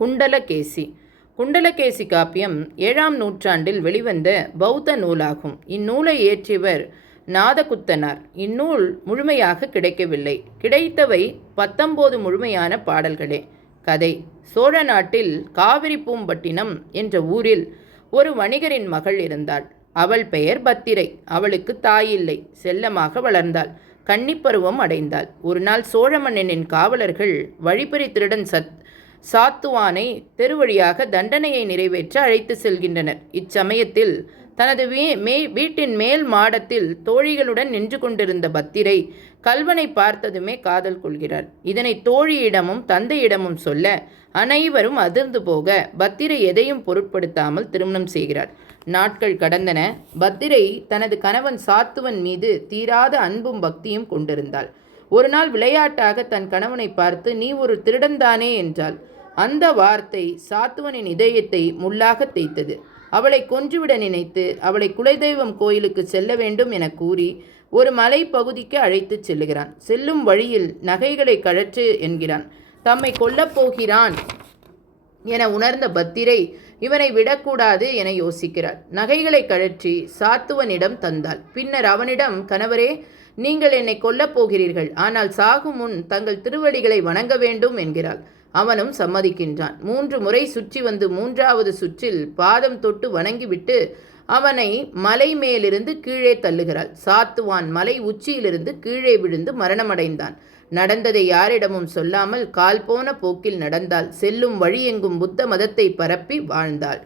குண்டலகேசி. குண்டலகேசி காப்பியம் 7ஆம் நூற்றாண்டில் வெளிவந்த பௌத்த நூலாகும். இந்நூலை இயற்றியவர் நாதகுத்தனார். இந்நூல் முழுமையாக கிடைக்கவில்லை. கிடைத்தவை 19 முழுமையான பாடல்களே. கதை: சோழ நாட்டில் காவிரிப்பூம்பட்டினம் என்ற ஊரில் ஒரு வணிகரின் மகள் இருந்தாள். அவள் பெயர் பத்திரை. அவளுக்கு தாயில்லை. செல்லமாக வளர்ந்தாள். கன்னிப்பருவம் அடைந்தாள். ஒரு நாள் சோழ மன்னனின் காவலர்கள் வழிப்பறி திருடன் சாத்துவானை தெருவழியாக தண்டனையை நிறைவேற்ற அழைத்து செல்கின்றனர். இச்சமயத்தில் தனது வீட்டின் மேல் மாடத்தில் தோழிகளுடன் நின்று கொண்டிருந்த பத்திரை கல்வனை பார்த்ததுமே காதல் கொள்கிறார். இதனை தோழியிடமும் தந்தையிடமும் சொல்ல அனைவரும் அதிர்ந்து போக பத்திரை எதையும் பொருட்படுத்தாமல் திருமணம் செய்கிறார். நாட்கள் கடந்தன. பத்திரை தனது கணவன் சாத்துவன் மீது தீராத அன்பும் பக்தியும் கொண்டிருந்தாள். ஒரு நாள் விளையாட்டாக தன் கணவனை பார்த்து, "நீ ஒரு திருடன்தானே?" என்றாள். அந்த வார்த்தை சாத்துவனின் இதயத்தை முள்ளாக தேய்த்தது. அவளை கொன்றுவிட நினைத்து அவளை குலதெய்வம் கோயிலுக்கு செல்ல வேண்டும் என கூறி ஒரு மலை பகுதிக்கு அழைத்து செல்லுகிறான். செல்லும் வழியில் நகைகளை கழற்று என்கிறான். தம்மை கொல்லப் போகிறான் என உணர்ந்த பத்திரை இவனை விடக்கூடாது என யோசிக்கிறார். நகைகளை கழற்றி சாத்துவனிடம் தந்தாள். பின்னர் அவனிடம், "கணவரே, நீங்கள் என்னை கொல்லப் போகிறீர்கள். ஆனால் சாகும் முன் தங்கள் திருவடிகளை வணங்க வேண்டும்" என்கிறாள். அவனும் சம்மதிக்கின்றான். 3 முறை சுற்றி வந்து 3வது சுற்றில் பாதம் தொட்டு வணங்கிவிட்டு அவனை மலை மேலிருந்து கீழே தள்ளுகிறாள். சாத்துவான் மலை உச்சியிலிருந்து கீழே விழுந்து மரணமடைந்தான். நடந்ததை யாரிடமும் சொல்லாமல் கால் போன போக்கில் நடந்தாள். செல்லும் வழியெங்கும் புத்த மதத்தை பரப்பி வாழ்ந்தாள்.